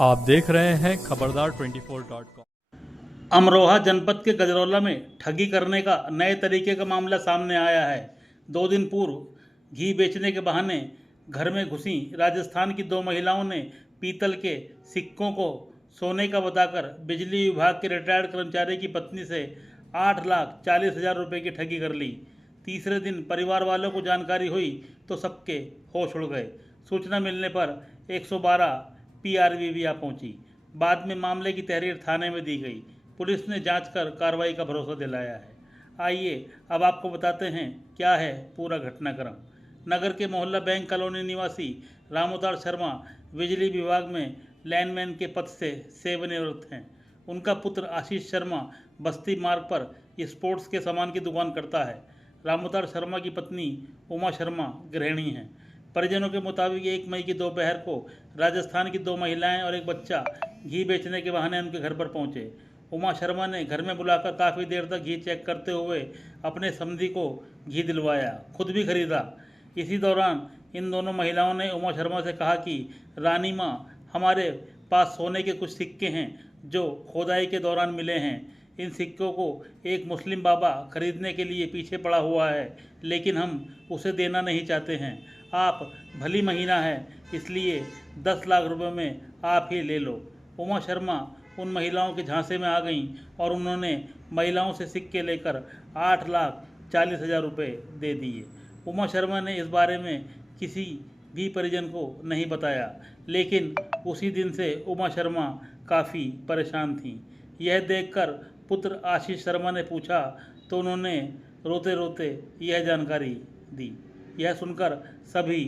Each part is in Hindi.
आप देख रहे हैं खबरदार 24.com। अमरोहा जनपद के गजरौला में ठगी करने का नए तरीके का मामला सामने आया है। 2 दिन पूर्व घी बेचने के बहाने घर में घुसी राजस्थान की 2 महिलाओं ने पीतल के सिक्कों को सोने का बताकर बिजली विभाग के रिटायर्ड कर्मचारी की पत्नी से 8,40,000 रुपये की ठगी कर ली। तीसरे दिन परिवार वालों को जानकारी हुई तो सबके होश उड़ गए। सूचना मिलने पर 112 PRV भी आ पहुंची। बाद में मामले की तहरीर थाने में दी गई। पुलिस ने जांच कर कार्रवाई का भरोसा दिलाया है। आइए अब आपको बताते हैं क्या है पूरा घटनाक्रम। नगर के मोहल्ला बैंक कॉलोनी निवासी रामोदार शर्मा बिजली विभाग में लाइनमैन के पद से सेवानिवृत्त हैं। उनका पुत्र आशीष शर्मा बस्ती मार्ग पर स्पोर्ट्स के सामान की दुकान करता है। रामोदार शर्मा की पत्नी उमा शर्मा गृहिणी हैं। परिजनों के मुताबिक 1 मई की दोपहर को राजस्थान की 2 महिलाएं और एक बच्चा घी बेचने के बहाने उनके घर पर पहुंचे। उमा शर्मा ने घर में बुलाकर काफ़ी देर तक घी चेक करते हुए अपने समधी को घी दिलवाया, खुद भी खरीदा। इसी दौरान इन दोनों महिलाओं ने उमा शर्मा से कहा कि रानी माँ, हमारे पास सोने के कुछ सिक्के हैं जो खोदाई के दौरान मिले हैं। इन सिक्कों को एक मुस्लिम बाबा खरीदने के लिए पीछे पड़ा हुआ है, लेकिन हम उसे देना नहीं चाहते हैं। आप भली महीना है, इसलिए 10 लाख रुपए में आप ही ले लो। उमा शर्मा उन महिलाओं के झांसे में आ गईं और उन्होंने महिलाओं से सिक्के लेकर 8,40,000 रुपये दे दिए। उमा शर्मा ने इस बारे में किसी भी परिजन को नहीं बताया, लेकिन उसी दिन से उमा शर्मा काफ़ी परेशान थीं। यह देखकर पुत्र आशीष शर्मा ने पूछा तो उन्होंने रोते रोते यह जानकारी दी। यह सुनकर सभी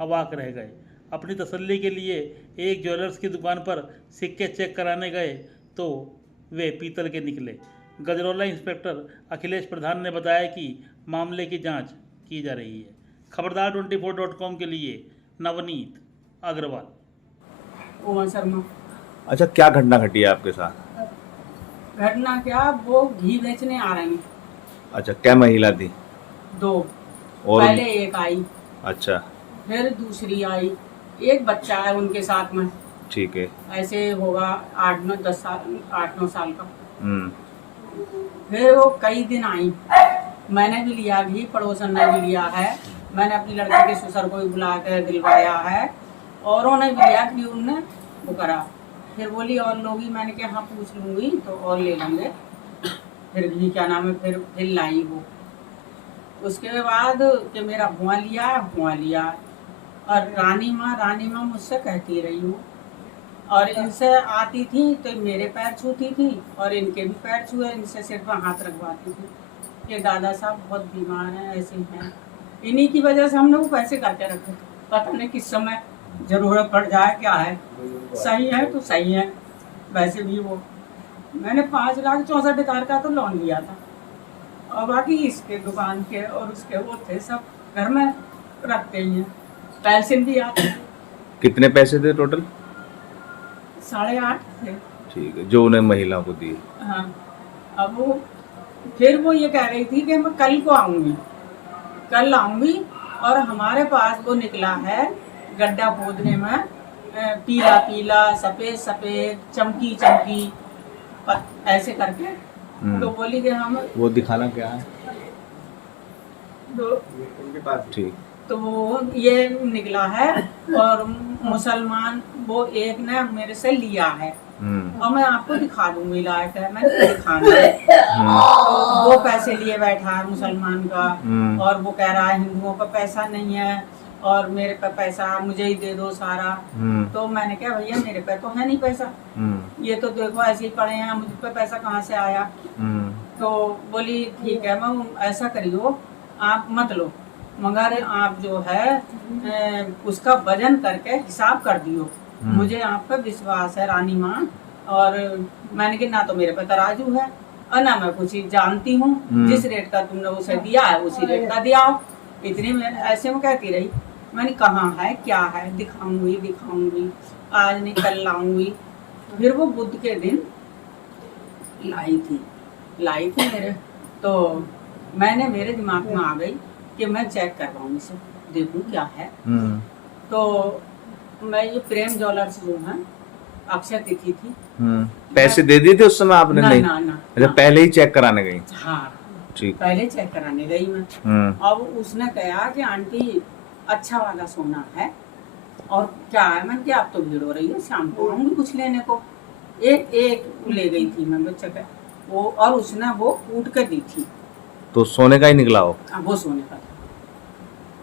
अवाक रह गए। अपनी तसल्ली के लिए एक ज्वेलर्स की दुकान पर सिक्के चेक कराने गए तो वे पीतल के निकले। गजरौला इंस्पेक्टर अखिलेश प्रधान ने बताया कि मामले की जांच की जा रही है। खबरदार 24.com के लिए नवनीत अग्रवाल। उमा शर्मा। अच्छा, क्या घटना घटी है आपके साथ? घटना क्या, वो घी बेचने आ रहे हैं। अच्छा, क्या महिला थी? 2। और पहले एक आई, अच्छा, फिर दूसरी आई, एक बच्चा है उनके साथ में। ठीक है। ऐसे होगा 8-9 साल, 8-9 साल का। हम्म। फिर वो कई दिन आई, मैंने भी लिया घी, पड़ोसन ने भी लिया है, मैंने अपनी लड़की के ससुर को भी बुला कर दिलवाया है, औरों ने भी लिया कि उनने वो करा। फिर बोली और लोगी, मैंने कहा हाँ पूछ लूँगी तो और ले लेंगे। फिर घी क्या नाम है, फिर लाई वो। उसके बाद कि मेरा भुआ लिया और रानी माँ मुझसे कहती रही हूँ, और इनसे आती थी तो मेरे पैर छूती थी और इनके भी पैर छुए, इनसे सिर पर हाथ रखवाती थी कि दादा साहब बहुत बीमार हैं, ऐसे हैं। इन्हीं की वजह से हमने वो पैसे करके रखे, पता नहीं किस समय ज़रूरत पड़ जाए, क्या है। सही है तो सही है। वैसे भी वो मैंने 5,64,000 का तो लोन लिया था, और बाकी इसके दुकान के और उसके वो थे, सब घर में रखते ही हैं। पेंशन भी आती। कितने पैसे थे टोटल? 8.5 थे। ठीक है, जो उन्हें महिलाओं को दिए। हाँ, अब वो फिर वो ये कह रही थी कि मैं कल को आऊँगी, कल आऊँगी, और हमारे पास वो निकला है गड्ढा खोदने में, पीला पीला, सफ़ेद सफ़ेद, चमकी चमकी, ऐसे करके। तो बोली कि हम वो दिखाना क्या है? तो ठीक। तो ये निकला है, और मुसलमान वो एक ने मेरे से लिया है, और मैं आपको दिखा दूंगी, लायक है, मैंने दिखाना है। तो वो पैसे लिए बैठा है मुसलमान का, और वो कह रहा है हिंदुओं का पैसा नहीं है और मेरे पे पैसा मुझे ही दे दो सारा। तो मैंने कहा भैया मेरे पे तो है नहीं पैसा, ये तो देखो ऐसे ही पड़े हैं, मुझ पे पैसा कहाँ से आया। तो बोली ठीक है, मैं ऐसा करियो, आप मत लो, मगर आप जो है उसका वजन करके हिसाब कर दियो, मुझे आप पे विश्वास है रानी माँ। और मैंने कहा ना तो मेरे पे तराजू है और ना मैं कुछ जानती हूँ, जिस रेट का तुमने उसे दिया है उसी रेट का दिया हो। इतनी मैं ऐसे में कहती रही। मैंने कहाँ है क्या है, दिखाऊंगी, आज नहीं कल लाऊंगी। फिर वो बुध के दिन लाई थी मेरे, तो मैंने मेरे दिमाग में आ गई कि मैं चेक करवाऊँ इसे, देखूँ क्या है। तो मैं ये प्रेम ज्वेलर्स जो है अक्षय तिथि थी। पैसे दे दिए थे उस समय आपने? ना नहीं। ना ना अच्छा, पहले ही चेक कराने गई? हाँ, ठीक। पहले चेक कराने गई मैं। अब उसने कहा कि आंटी अच्छा वाला सोना है और क्या है, मैंने क्या आप तो भीड़ हो रही है, शाम को आऊंगी कुछ लेने को। एक ले गई थी मैं बच्चे का वो, और उसने वो कूट कर दी थी। तो सोने का ही निकला हो? वो सोने का था,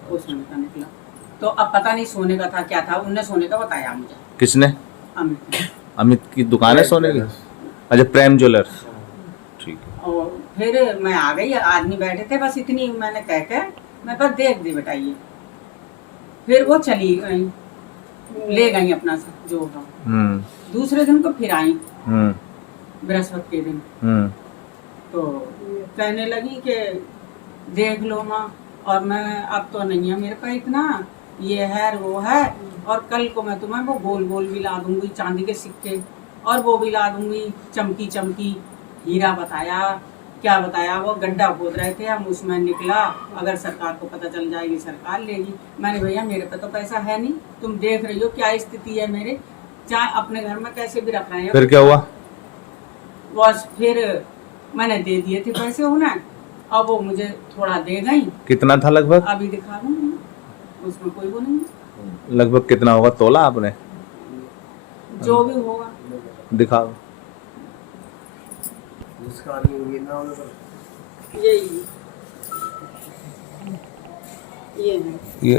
वो सोने का निकला। तो अब पता नहीं सोने का था क्या था, उनने सोने का बताया मुझे। किसने? अमित ने। अमित की दुकान है सोने की? अच्छा, प्रेम ज्वेलर्स। ठीक है। और फिर मैं आ गई, आदमी बैठे थे, बस इतनी मैंने कह के मैं बस देख दी बेटा ये। फिर वो चली गई, ले गई अपना जो था। दूसरे दिन को फिर आई, बृहस्पति के दिन। तो कहने लगी कि देख लो माँ, और मैं अब तो नहीं है मेरे पास इतना, ये है वो है, और कल को मैं तुम्हें वो गोल गोल भी ला दूंगी चांदी के सिक्के, और वो भी ला दूंगी चमकी चमकी हीरा। बताया क्या बताया, वो गड्ढा खोद रहे थे हम, उसमें निकला अगर सरकार को पता चल जाएगी सरकार लेगी। मैंने भैया मेरे पे तो पैसा है नहीं, तुम देख रही हो क्या स्थिति है मेरे, चाहे अपने घर में कैसे भी रख रहे हैं। फिर क्या हुआ? बस फिर मैंने दे दिए थे पैसे उन्हें, अब वो मुझे थोड़ा दे गई। कितना था लगभग? अभी दिखा दूंगी, उसमें कोई वो नहीं। लगभग कितना होगा? तोला आपने? जो भी होगा दिखाओ। यही ये है। ये